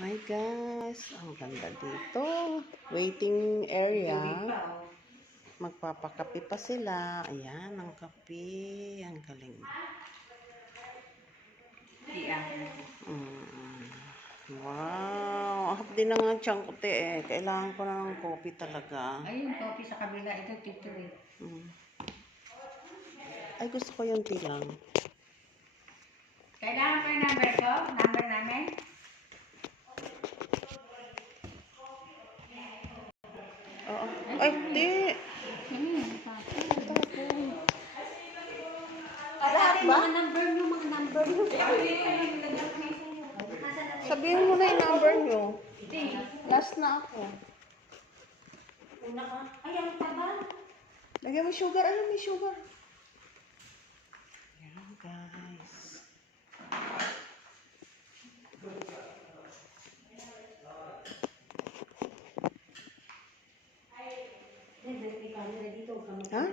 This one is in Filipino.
Hi guys, ang ganda dito. Waiting area. Magpapakape pa sila. Ayan, ang kape. Ang galing. Wow. Hapdi na nga tiyang kote eh. Kailangan ko na ng coffee talaga. Ayun, coffee sa kabila. Ito, tito eh. Ay, gusto ko yung tea lang. Kailangan ko yung number ko? Number namin? Oo. Ay, di. Lahat ba? Mga number nyo, mga number nyo. Sabihin mo na yung number nyo. Last na ako. Una ka. Ay, ang taba. Lagyan mo sugar. Ayun, may sugar. Ayan, guys. Ha?